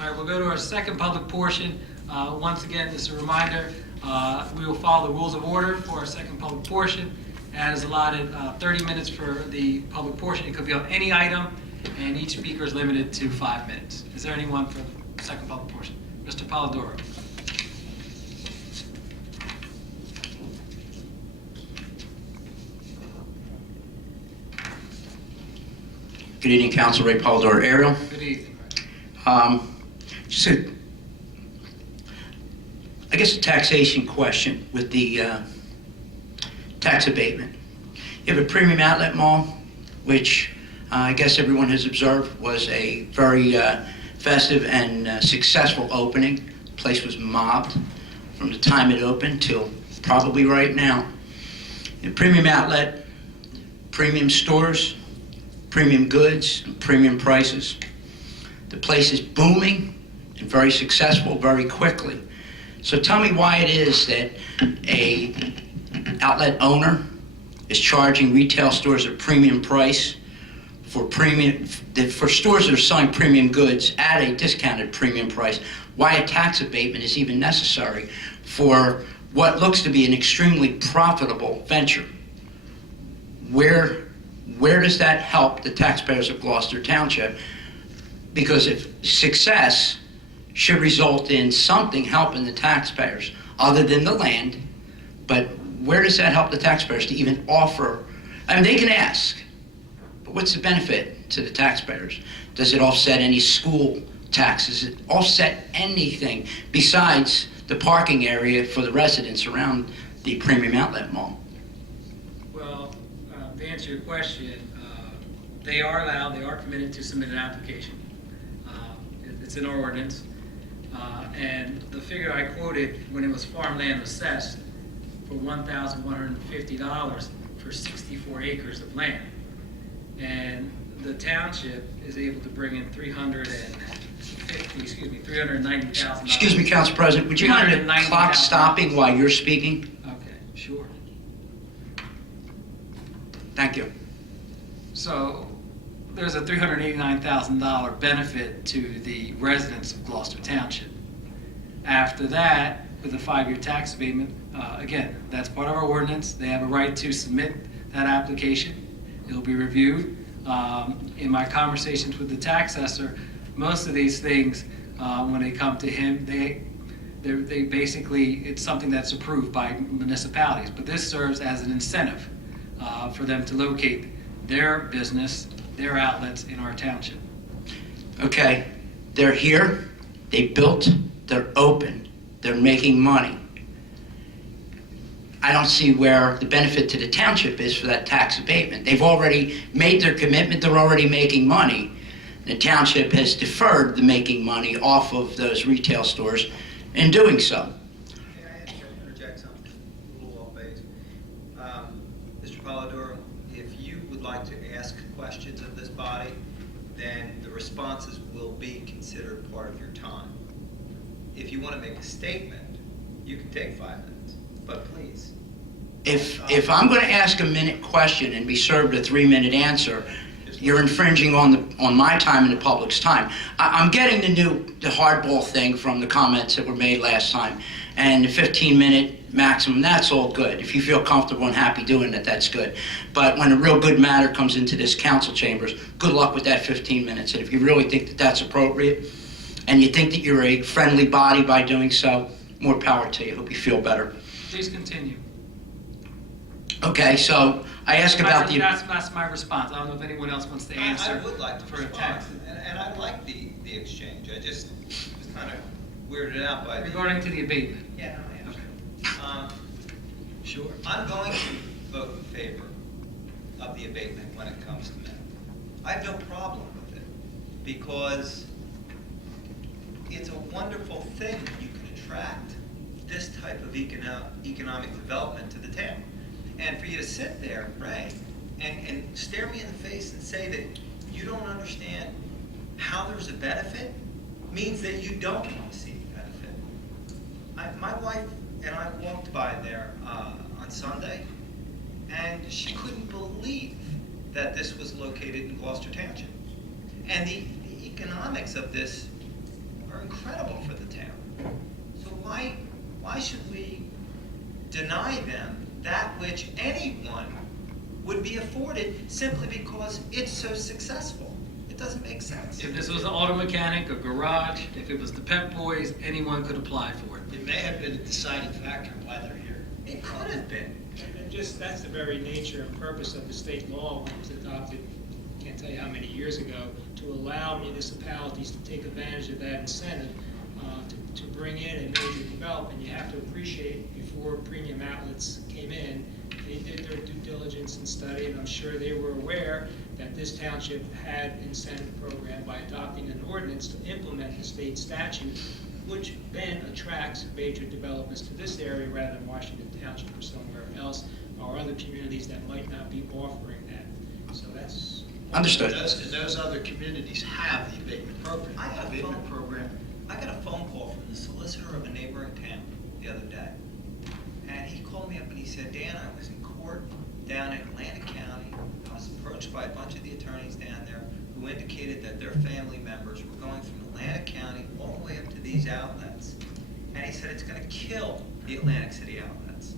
All right, we'll go to our second public portion. Once again, just a reminder, we will follow the rules of order for our second public portion. As allotted 30 minutes for the public portion. It could be on any item, and each speaker is limited to 5 minutes. Is there anyone for the second public portion? Mr. Polidoro. Good evening, Council. Ray Polidoro, Ariel. Good evening. Just I guess a taxation question with the tax abatement. You have a premium outlet mall, which I guess everyone has observed was a very festive and successful opening. The place was mobbed from the time it opened till probably right now. The premium outlet, premium stores, premium goods, and premium prices. The place is booming and very successful very quickly. So tell me why it is that a outlet owner is charging retail stores a premium price for stores that are selling premium goods at a discounted premium price. Why a tax abatement is even necessary for what looks to be an extremely profitable venture. Where does that help the taxpayers of Gloucester Township? Because if success should result in something helping the taxpayers other than the land, but where does that help the taxpayers to even offer? I mean, they can ask, but what's the benefit to the taxpayers? Does it offset any school taxes? Does it offset anything besides the parking area for the residents around the premium outlet mall? Well, to answer your question, they are allowed, they are permitted to submit an application. It's in our ordinance. And the figure I quoted when it was farmland assessed for $1,150 for 64 acres of land. And the township is able to bring in $390,000. Excuse me, Council President, would you mind the clock stopping while you're speaking? Okay, sure. Thank you. So there's a $389,000 benefit to the residents of Gloucester Township. After that, with a 5-year tax abatement, again, that's part of our ordinance. They have a right to submit that application. It'll be reviewed. In my conversations with the tax assessor, most of these things, when they come to him, they basically, it's something that's approved by municipalities. But this serves as an incentive for them to locate their business, their outlets in our township. Okay, they're here, they built, they're open, they're making money. I don't see where the benefit to the township is for that tax abatement. They've already made their commitment, they're already making money. The township has deferred the making money off of those retail stores in doing so. May I interject something a little off base? Mr. Polidoro, if you would like to ask questions of this body, then the responses will be considered part of your time. If you want to make a statement, you can take 5 minutes, but please. If I'm going to ask a minute question and be served a 3-minute answer, you're infringing on my time and the public's time. I'm getting the hardball thing from the comments that were made last time, and the 15-minute maximum, that's all good. If you feel comfortable and happy doing it, that's good. But when a real good matter comes into this council chambers, good luck with that 15 minutes. And if you really think that that's appropriate, and you think that you're a friendly body by doing so, more power to you. Hope you feel better. Please continue. Okay, so I ask about the... That's my response. I don't know if anyone else wants to answer. I would like to for a respond, tax. and I like the exchange. I just was kind of weirded out by Regarding to the abatement. Yeah, no, I understand. Sure. I'm going to vote in favor of the abatement when it comes to that. I have no problem with it because it's a wonderful thing when you can attract this type of economic development to the town. And for you to sit there, Ray, and stare me in the face and say that you don't understand how there's a benefit means that you don't want to see the benefit. My wife and I walked by there on Sunday, and she couldn't believe that this was located in Gloucester Township. And the economics of this are incredible for the town. So why should we deny them that which anyone would be afforded simply because it's so successful? It doesn't make sense. If this was an auto mechanic, a garage, if it was the Pep Boys, anyone could apply for it. It may have been a deciding factor why they're here. It could have been. And just, that's the very nature and purpose of the state law when it was adopted, can't tell you how many years ago, to allow municipalities to take advantage of that incentive to bring in a major development. You have to appreciate, before premium outlets came in, they did their due diligence and study, and I'm sure they were aware that this township had an incentive program by adopting an ordinance to implement the state statute, which then attracts major developments to this area rather than Washington Township or somewhere else, or other communities that might not be offering that. So that's... Understood. And those other communities have the abatement program. I got a Abatement phone- program. I got a phone call from the solicitor of a neighboring town the other day. And he called me up and he said, Dan, I was in court down in Atlantic County. I was approached by a bunch of the attorneys down there who indicated that their family members were going from Atlantic County all the way up to these outlets. And he said it's going to kill the Atlantic City outlets.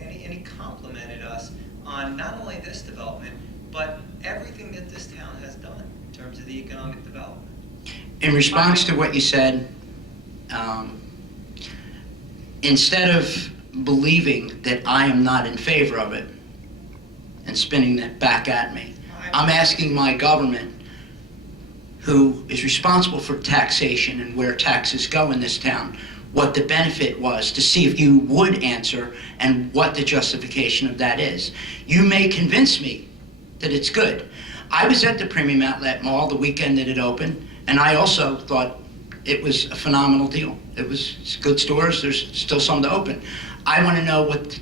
And he complimented us on not only this development, but everything that this town has done in terms of the economic development. In response to what you said, instead of believing that I am not in favor of it and spinning that back at me, I'm asking my government, who is responsible for taxation and where taxes go in this town, what the benefit was, to see if you would answer and what the justification of that is. You may convince me that it's good. I was at the Premium Outlet Mall the weekend that it opened, and I also thought it was a phenomenal deal. It's good stores, there's still some to open. I want to know what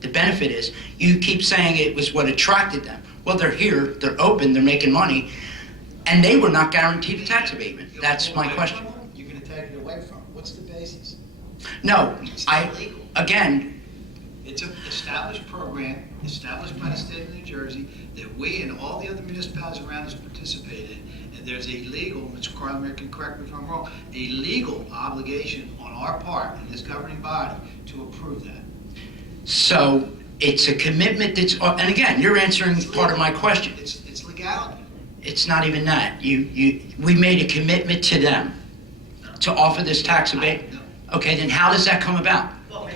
the benefit is. You keep saying it was what attracted them. Well, they're here, they're open, they're making money, and they were not guaranteed a tax abatement. That's my question. You're going to take it away from them. What's the basis? No, It's I, illegal. again, It's an established program, established by the state of New Jersey, that we and all the other municipalities around us participate in. And there's a legal, Mr. Carlmer can correct me if I'm wrong, a legal obligation on our part in this governing body to approve that. so it's a commitment that's, and again, you're answering part of my question. It's legality. It's not even that. We made a commitment to them to offer this tax abatement. No. Okay, then how does that come about? Well,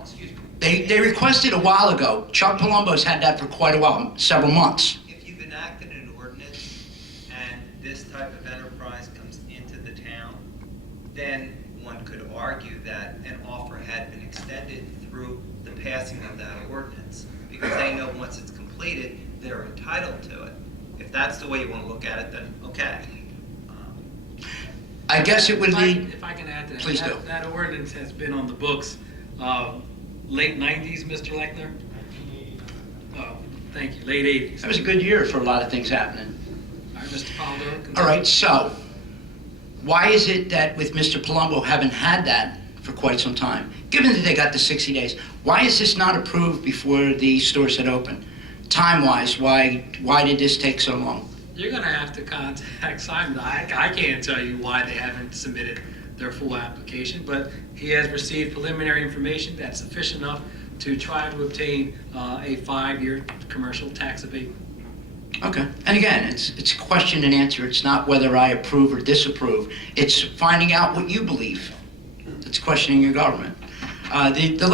excuse me. They requested a while ago. Chuck Palumbo's had that for quite a while, several months. If you've enacted an ordinance and this type of enterprise comes into the town, then one could argue that an offer had been extended through the passing of that ordinance, because they know once it's completed, they're entitled to it. If that's the way you want to look at it, then okay. I guess it would lead, If I can add to that. Please do. That ordinance has been on the books, late 90s, Mr. Lechner? Oh, thank you, late 80s. that was a good year for a lot of things happening. All right, Mr. Palumbo. All right, so why is it that with Mr. Palumbo haven't had that for quite some time? Given that they got the 60 days, why is this not approved before the stores had opened? Time-wise, why did this take so long? You're going to have to contact Simon. I can't tell you why they haven't submitted their full application, but he has received preliminary information that's sufficient enough to try to obtain a 5-year commercial tax abatement. Okay, and again, it's question and answer. It's not whether I approve or disapprove. It's finding out what you believe. It's questioning your government. The